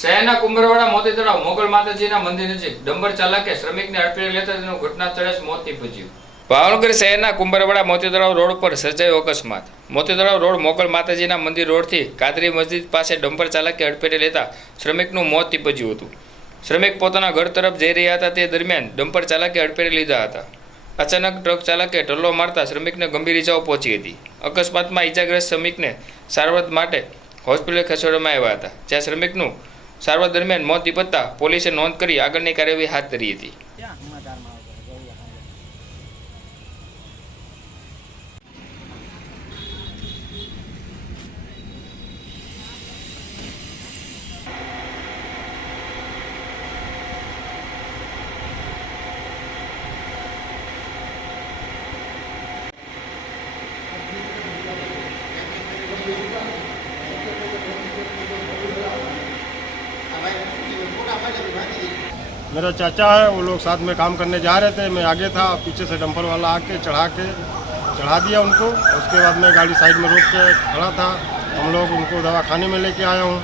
શહેરના કુંભરવાડા મોતી તળાવ મોગલ માતાજીના મંદિર નજીક ડંબર ચાલકે શ્રમિકને અડફેટે લેતા તેનું ઘટના સ્થળે જ મોત નીપજ્યું. ભાવનગર શહેરના કુંભરવાડા મોતી રોડ પર સર્જાયો અકસ્માત. મોતી રોડ મોગલ માતાજીના મંદિર રોડથી કાદરી મસ્જિદ પાસે ડમ્પર ચાલકે અડફેટે લેતા શ્રમિકનું મોત નીપજ્યું હતું. શ્રમિક પોતાના ઘર તરફ જઈ રહ્યા હતા તે દરમિયાન ડમ્પર ચાલકે અડફેટે લીધા હતા. અચાનક ટ્રક ચાલકે ટલ્લો મારતા શ્રમિકને ગંભીર ઇજાઓ પહોંચી હતી. અકસ્માતમાં ઇજાગ્રસ્ત શ્રમિકને સારવાર માટે હોસ્પિટલ ખસેડવામાં આવ્યા હતા, જ્યાં શ્રમિકનું સારવાર દરમિયાન મોત નિપજતા પોલીસે નોંધ કરી આગળની કાર્યવાહી હાથ ધરી હતી. मेरा चाचा है वो लोग साथ में काम करने जा रहे थे मैं आगे था पीछे से डंपर वाला आके चढ़ा के चढ़ा दिया उनको उसके बाद मैं गाड़ी साइड में रोक के खड़ा था हम लोग उनको दवा खाने में लेके आया हूँ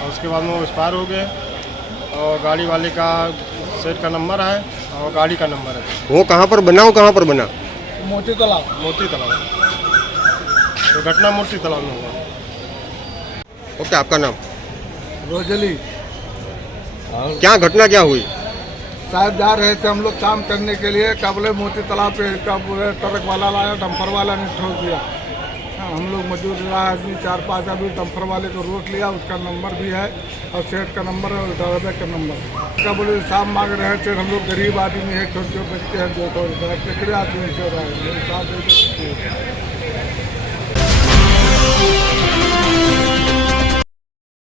और उसके बाद में वो एक्सपायर हो गए और गाड़ी वाले का सेट का नंबर है और गाड़ी का नंबर है। वो कहाँ पर बना वो कहाँ पर बना? मोती तालाब। मोती तालाब। तो घटना मोती तालाब में हुआ। ओके आपका नाम? रोजली। क्या घटना क्या हुई? शायद जा रहे थे हम लोग काम करने के लिए कबले मोती तालाब पे कब ट्रक वाला लाया डम्फर वाला ने ठोक दिया। हाँ, हम लोग मजदूर रहा आदमी चार पाँच आदमी डम्फर वाले को रोक लिया उसका नंबर भी है और सेठ का नंबर है और ड्राइवर का नंबर क्या बोले साहब मांग रहे थे हम लोग गरीब आदमी है छोटे छोटे बच्चे हैं दो तो कितने आदमी से रहा